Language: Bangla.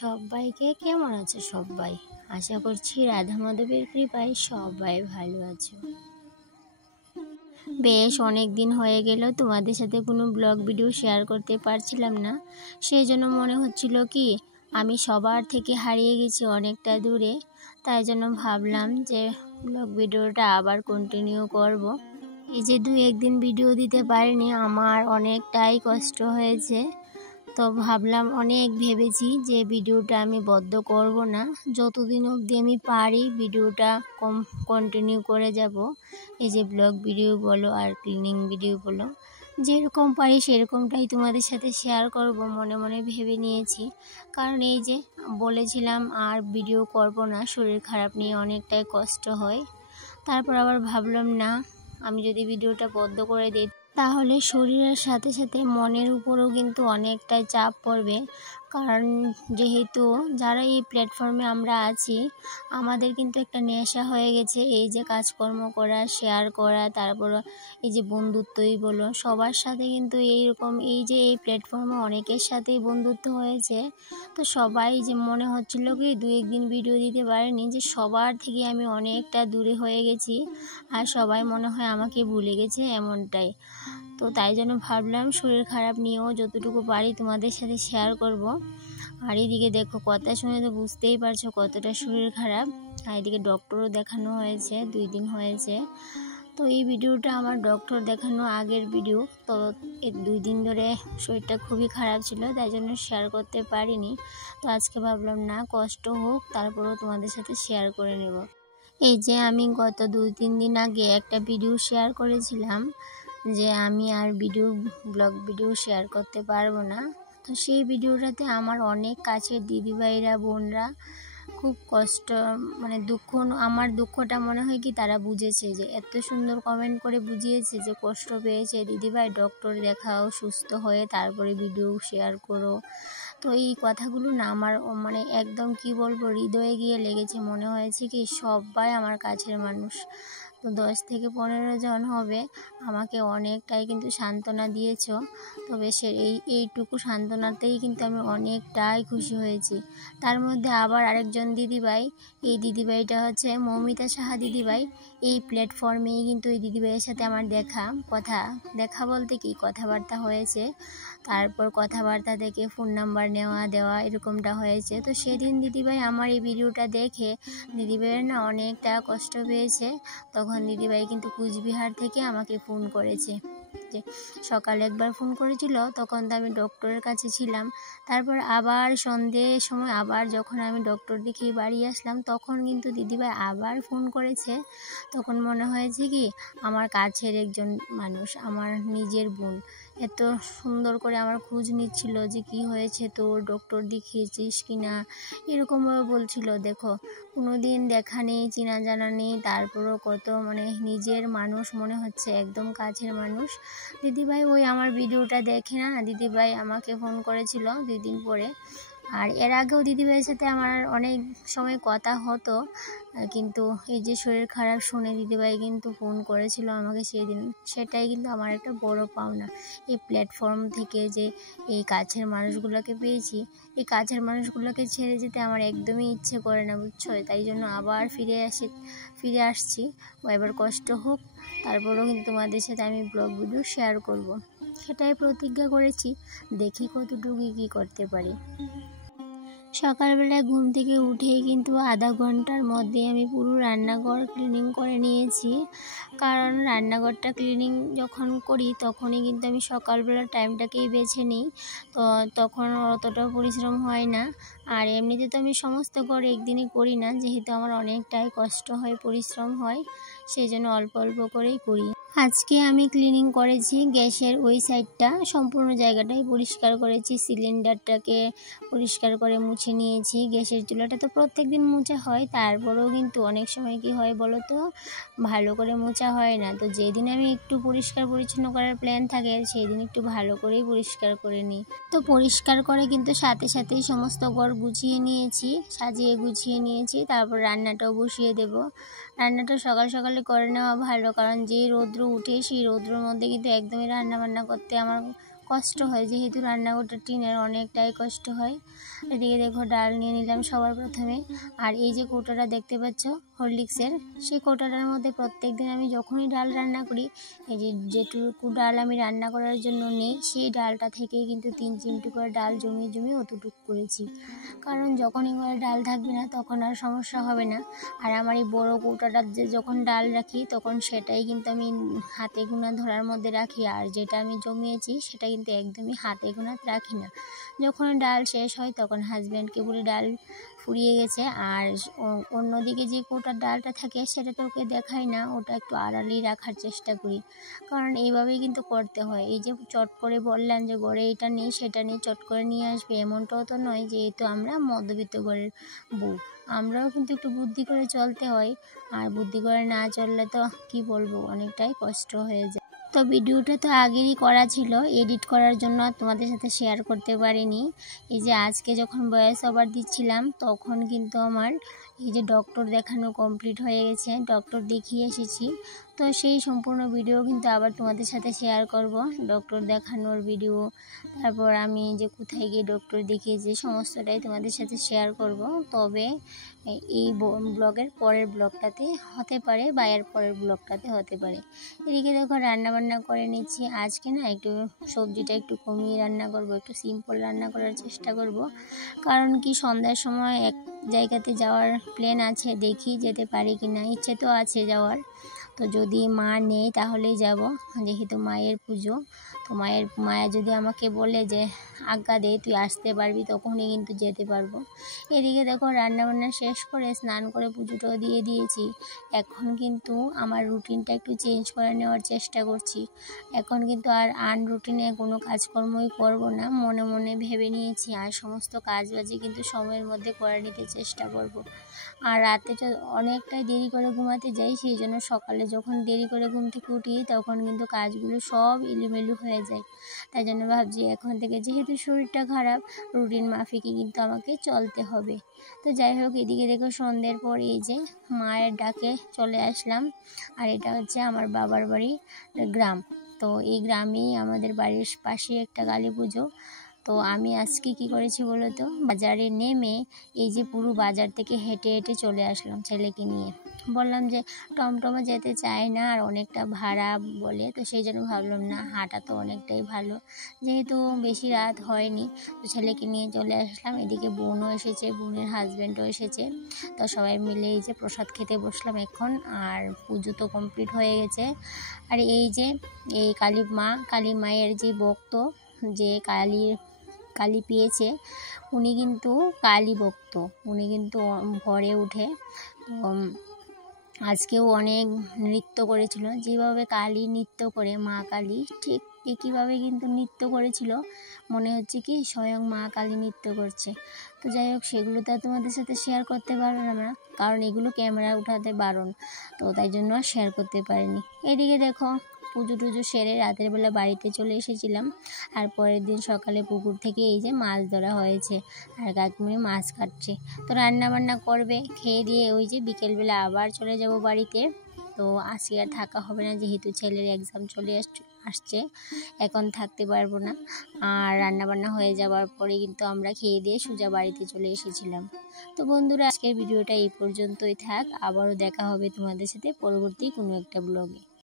সবাইকে। কেমন আছো সবাই? আশা করছি রাধা মাধবের কৃপায় সবাই ভালো আছো। বেশ অনেক দিন হয়ে গেল তোমাদের সাথে কোনো ব্লগ ভিডিও শেয়ার করতে পারছিলাম না। সেই জন্য মনে হচ্ছিল কি আমি সবার থেকে হারিয়ে গেছি অনেকটা দূরে। তাই জন্য ভাবলাম যে ব্লগ ভিডিওটা আবার কন্টিনিউ করব। এই যে 2-1 দিন ভিডিও দিতে পারিনি, আমার অনেকটাই কষ্ট হয়েছে। তো ভাবলাম, অনেক ভেবেছি যে ভিডিওটা আমি বন্ধ করব না, যতদিন অবধি আমি পারি ভিডিওটা কন্টিনিউ করে যাব। এই যে ব্লগ ভিডিও বলো আর ক্লিনিং ভিডিও বলো, যেরকম পারি সেরকমটাই তোমাদের সাথে শেয়ার করব মনে মনে ভেবে নিয়েছি। কারণ এই যে বলেছিলাম আর ভিডিও করব না, শরীর খারাপ নিয়ে অনেকটাই কষ্ট হয়। তারপর আবার ভাবলাম না, আমি যদি ভিডিওটা বন্ধ করে দিই তাহলে শরীরের সাথে সাথে মনের উপরও কিন্তু অনেকটাই চাপ পড়বে। কারণ যেহেতু যারা এই প্ল্যাটফর্মে আমরা আছি, আমাদের কিন্তু একটা নেশা হয়ে গেছে এই যে কাজকর্ম করা, শেয়ার করা, তারপর এই যে বন্ধুত্বই বলো, সবার সাথে কিন্তু এইরকম এই যে এই প্ল্যাটফর্মে অনেকের সাথেই বন্ধুত্ব হয়েছে। তো সবাই যে মনে হচ্ছিল কি 2-1 দিন ভিডিও দিতে পারিনি, যে সবার থেকে আমি অনেকটা দূরে হয়ে গেছি আর সবাই মনে হয় আমাকে ভুলে গেছে, এমনটাই। তো তাই জন্য ভাবলাম শরীর খারাপ নিয়েও যতটুকু পারি তোমাদের সাথে শেয়ার করব। আর এদিকে দেখো, কথা শুনে তো বুঝতেই পারছো কতটা শরীর খারাপ। আর এদিকে ডক্টরও দেখানো হয়েছে, 2 দিন হয়েছে। তো এই ভিডিওটা আমার ডক্টর দেখানো আগের ভিডিও। তো এই 2 দিন ধরে শরীরটা খুবই খারাপ ছিল, তাই জন্য শেয়ার করতে পারিনি। তো আজকে ভাবলাম না, কষ্ট হোক তারপরেও তোমাদের সাথে শেয়ার করে নেব। এই যে আমি গত 2-3 দিন আগে একটা ভিডিও শেয়ার করেছিলাম যে আমি আর ব্লগ ভিডিও শেয়ার করতে পারবো না। তো সেই ভিডিওটাতে আমার অনেক কাছের দিদিভাইরা, বোনরা খুব কষ্ট, মানে দুঃখ, আমার দুঃখটা মনে হয় কি তারা বুঝেছে, যে এত সুন্দর কমেন্ট করে বুঝিয়েছে যে কষ্ট পেয়েছে দিদিভাই, ডক্টর দেখাও, সুস্থ হয়ে তারপরে ভিডিও শেয়ার করো। তো এই কথাগুলো না আমার মানে একদম কি বলবো, হৃদয়ে গিয়ে লেগেছে। মনে হয়েছে কি সবাই আমার কাছের মানুষ। তো 10 থেকে 15 জন হবে, আমাকে অনেকটাই কিন্তু সান্ত্বনা দিয়েছো। তবে এইটুকু সান্ত্বনাতেই কিন্তু আমি অনেকটাই খুশি হয়েছি। তার মধ্যে আবার আরেকজন দিদিভাই, এই দিদিভাইটা হচ্ছে মৌমিতা সাহা দিদিভাই। এই প্ল্যাটফর্মেই কিন্তু এই দিদিভাইয়ের সাথে আমার দেখা বলতে কি কথাবার্তা হয়েছে। তারপর কথাবার্তা থেকে ফোন নাম্বার নেওয়া দেওয়া এরকমটা হয়েছে। তো সেদিন দিদিভাই আমার এই ভিডিওটা দেখে দিদিভাইয়ের না অনেকটা কষ্ট পেয়েছে। তখন দিদিভাই কিন্তু কুচবিহার থেকে আমাকে ফোন করেছে, যে সকালে একবার ফোন করেছিল, তখন তো আমি ডক্টরের কাছে ছিলাম। তারপর আবার সন্ধ্যের সময় আবার যখন আমি ডক্টর দেখিয়ে বাড়ি আসলাম, তখন কিন্তু দিদিভাই আবার ফোন করেছে। তখন মনে হয়েছে কি আমার কাছের একজন মানুষ, আমার নিজের বোন, এত সুন্দর করে আমার খোঁজ নিচ্ছিল যে কি হয়েছে তোর, ডক্টর দেখিয়েছিস কি না, এরকমভাবে বলছিল। দেখো, কোনো দিন দেখা নেই, চেনা জানা নেই, তারপরও কত মানে নিজের মানুষ মনে হচ্ছে, একদম কাছের মানুষ। দিদিভাই ওই আমার ভিডিওটা দেখে না, দিদিভাই আমাকে ফোন করেছিল 2 দিন পরে। আর এর আগেও দিদিভাইয়ের সাথে আমার অনেক সময় কথা হতো, কিন্তু এই যে শরীর খারাপ শুনে দিদিভাই কিন্তু ফোন করেছিল আমাকে সেদিন। সেটাই কিন্তু আমার একটা বড় পাওনা, এই প্ল্যাটফর্ম থেকে যে এই কাছের মানুষগুলোকে পেয়েছি। এই কাছের মানুষগুলোকে ছেড়ে যেতে আমার একদমই ইচ্ছে করে না, বুঝছো? তাই জন্য আবার ফিরে আসছি। এবার কষ্ট হোক, তারপরেও কিন্তু তোমাদের সাথে আমি ব্লগ ভিডিও শেয়ার করব, সেটাই প্রতিজ্ঞা করেছি। দেখি কতটুকু কী করতে পারি। সকালবেলায় ঘুম থেকে উঠেই কিন্তু আধা ঘন্টার মধ্যে আমি পুরো রান্নাঘর ক্লিনিং করে নিয়েছি। কারণ রান্নাঘরটা ক্লিনিং যখন করি তখনই কিন্তু আমি সকালবেলার টাইমটাকেই বেছে নিই, তো তখন অতটা পরিশ্রম হয় না। আর এমনিতে তো আমি সমস্ত ঘর একদিনে করি না, যেহেতু আমার অনেকটাই কষ্ট হয়, পরিশ্রম হয়, সেই জন্য অল্প অল্প করেই করি। আজকে আমি ক্লিনিং করেছি গ্যাসের ওই সাইডটা, সম্পূর্ণ জায়গাটাই পরিষ্কার করেছি, সিলিন্ডারটাকে পরিষ্কার করে মুছে নিয়েছি। গ্যাসের চুলাটা তো প্রত্যেক দিন মোছা হয়, তারপরেও কিন্তু অনেক সময় কি হয় বলো তো, ভালো করে মোছা হয় না। তো যেদিন আমি একটু পরিষ্কার পরিচ্ছন্ন করার প্ল্যান থাকে, সেই দিন একটু ভালো করেই পরিষ্কার করে নিই। তো পরিষ্কার করে কিন্তু সাথে সাথেই সমস্ত ঘর গুছিয়ে নিয়েছি, সাজিয়ে গুছিয়ে নিয়েছি। তারপর রান্নাটাও বসিয়ে দেব। রান্নাটা সকাল সকালে করে নেওয়া ভালো, কারণ যে রৌদ্র উঠে সেই রৌদ্রের মধ্যে কিন্তু একদমই রান্না বান্না করতে আমার কষ্ট হয়, যেহেতু রান্নাঘরটা টিনের অনেকটাই কষ্ট হয়। এদিকে দেখো ডাল নিয়ে নিলাম সবার প্রথমে। আর এই যে কৌটাটা দেখতে পাচ্ছ হরলিক্সের, সেই কৌটাটার মধ্যে প্রত্যেক দিন আমি যখনই ডাল রান্না করি, এই যে যেটুকু ডাল আমি রান্না করার জন্য নেই, সেই ডালটা থেকেই কিন্তু 3 চিমটি করে ডাল জমিয়ে জমিয়ে অতটুকু করেছি। কারণ যখনই ঘরে ডাল থাকবে না তখন আর সমস্যা হবে না। আর আমার এই বড়ো কৌটাটা যে যখন ডাল রাখি তখন সেটাই কিন্তু আমি হাতে গোনা ধরার মধ্যে রাখি, আর যেটা আমি জমিয়েছি সেটা কিন্তু একদমই হাতে গোনা রাখি না। যখন ডাল শেষ হয় তখন হাজব্যান্ডকে বলি ডাল ফুরিয়ে গেছে, আর অন্যদিকে যে কৌটার ডালটা থাকে সেটা তো ওকে দেখাই না, ওটা একটু আড়ালেই রাখার চেষ্টা করি। কারণ এইভাবেই কিন্তু করতে হয়। এই যে চট করে বললাম যে ঘরে এটা নেই সেটা নেই, চট করে নিয়ে আসবে এমনটাও তো নয়, যেহেতু আমরা মধ্যবিত্ত ঘরের বউ, আমরাও কিন্তু একটু বুদ্ধি করে চলতে হয়। আর বুদ্ধি করে না চললে তো কি বলবো, অনেকটাই কষ্ট হয়ে যায়। তো ভিডিওটা তো আগেরই করা ছিল, এডিট করার জন্য তোমাদের সাথে শেয়ার করতে পারিনি। এই যে আজকে যখন ভয়েস ওভার দিচ্ছিলাম তখন কিন্তু আমার এই যে ডক্টর দেখানো কমপ্লিট হয়ে গেছে, ডক্টর দেখিয়ে এসেছি। তো সেই সম্পূর্ণ ভিডিও কিন্তু আবার তোমাদের সাথে শেয়ার করব, ডক্টর দেখানোর ভিডিও, তারপর আমি যে কোথায় গিয়ে ডক্টর দেখিয়েছি সমস্তটাই তোমাদের সাথে শেয়ার করব। তবে এই ব্লগের পরের ব্লগটাতে হতে পারে বা এর পরের ব্লগটাতে হতে পারে। এদিকে দেখো রান্না বান্না করে নিচ্ছি। আজকে না একটু সবজিটা একটু কমিয়ে রান্না করব, একটু সিম্পল রান্না করার চেষ্টা করব। কারণ কি সন্ধ্যার সময় এক জায়গাতে যাওয়ার প্ল্যান আছে, দেখি যেতে পারি কি না, ইচ্ছে তো আছে যাওয়ার। তো যদি মা নেই তাহলেই যাব, যেহেতু মায়ের পুজো। তো মায়া যদি আমাকে বলে যে আজ্ঞা দে তুই আসতে পারবি, তখনই কিন্তু যেতে পারবো। এদিকে দেখো রান্নাবান্না শেষ করে স্নান করে পুজোটাও দিয়ে দিয়েছি। এখন কিন্তু আমার রুটিনটা একটু চেঞ্জ করে নেওয়ার চেষ্টা করছি। এখন কিন্তু আর আনরুটিনে কোনো কাজকর্মই করব না, মনে মনে ভেবে নিয়েছি। আর সমস্ত কাজবাজি কিন্তু সময়ের মধ্যে করে নিতে চেষ্টা করব। আর রাতে তো অনেকটাই দেরি করে ঘুমাতে যাই, সেই জন্য সকালে যখন দেরি করে ঘুম থেকে উঠি তখন কিন্তু কাজগুলো সব এলোমেলো হয়ে যায়। তাই জন্য ভাবছি এখন থেকে, যেহেতু শরীরটা খারাপ, রুটিন মাফিকই কিন্তু আমাকে চলতে হবে। তো যাই হোক, এদিকে দেখো সন্ধ্যের পর এই যে মায়ের ডাকে চলে আসলাম। আর এটা হচ্ছে আমার বাবার বাড়ি গ্রাম। তো এই গ্রামেই আমাদের বাড়ির পাশে একটা কালী পুজো। তো আমি আজকে কি করেছি বলো তো, বাজারে নেমে এই যে পুরো বাজার থেকে হেঁটে হেঁটে চলে আসলাম ছেলেকে নিয়ে। বললাম যে টমটমে যেতে চায় না আর অনেকটা ভাড়া বলে, তো সেই জন্য ভাবলাম না, হাঁটা তো অনেকটাই ভালো, যেহেতু বেশি রাত হয়নি। তো ছেলেকে নিয়ে চলে আসলাম। এদিকে বোনও এসেছে, বোনের হাজব্যান্ডও এসেছে। তো সবাই মিলে এই যে প্রসাদ খেতে বসলাম এখন। আর পুজো তো কমপ্লিট হয়ে গেছে। আর এই যে এই কালী মায়ের যে ভক্ত, যে কালী পেয়েছে, উনি কিন্তু কালী ভক্ত, উনি কিন্তু ভরে উঠে। তো আজকেও অনেক নৃত্য করেছিল, যেভাবে কালী নৃত্য করে মা কালী ঠিক একইভাবে কিন্তু নৃত্য করেছিল, মনে হচ্ছে কি স্বয়ং মা কালী নৃত্য করছে। তো যাই হোক, সেগুলো তো তোমাদের সাথে শেয়ার করতে পারলাম না, কারণ এগুলো ক্যামেরা উঠাতে বারণ, তো তাই জন্য আর শেয়ার করতে পারিনি। এদিকে দেখো পুজো টুজো সেরে রাতের বেলা বাড়িতে চলে এসেছিলাম। আর পরের দিন সকালে পুকুর থেকে এই যে মাছ ধরা হয়েছে, আর কাকিমণি মাছ কাটছে। তো রান্না বান্না করবে, খেয়ে দিয়ে ওই যে বিকেলবেলা আবার চলে যাব বাড়িতে। তো আজকে আর থাকা হবে না, যেহেতু ছেলের এক্সাম চলে আসছে, এখন থাকতে পারবো না। আর রান্নাবান্না হয়ে যাওয়ার পরে কিন্তু আমরা খেয়ে দিয়ে সোজা বাড়িতে চলে এসেছিলাম। তো বন্ধুরা, আজকের ভিডিওটা এই পর্যন্তই থাক, আবারও দেখা হবে তোমাদের সাথে পরবর্তী কোনো একটা ব্লগে।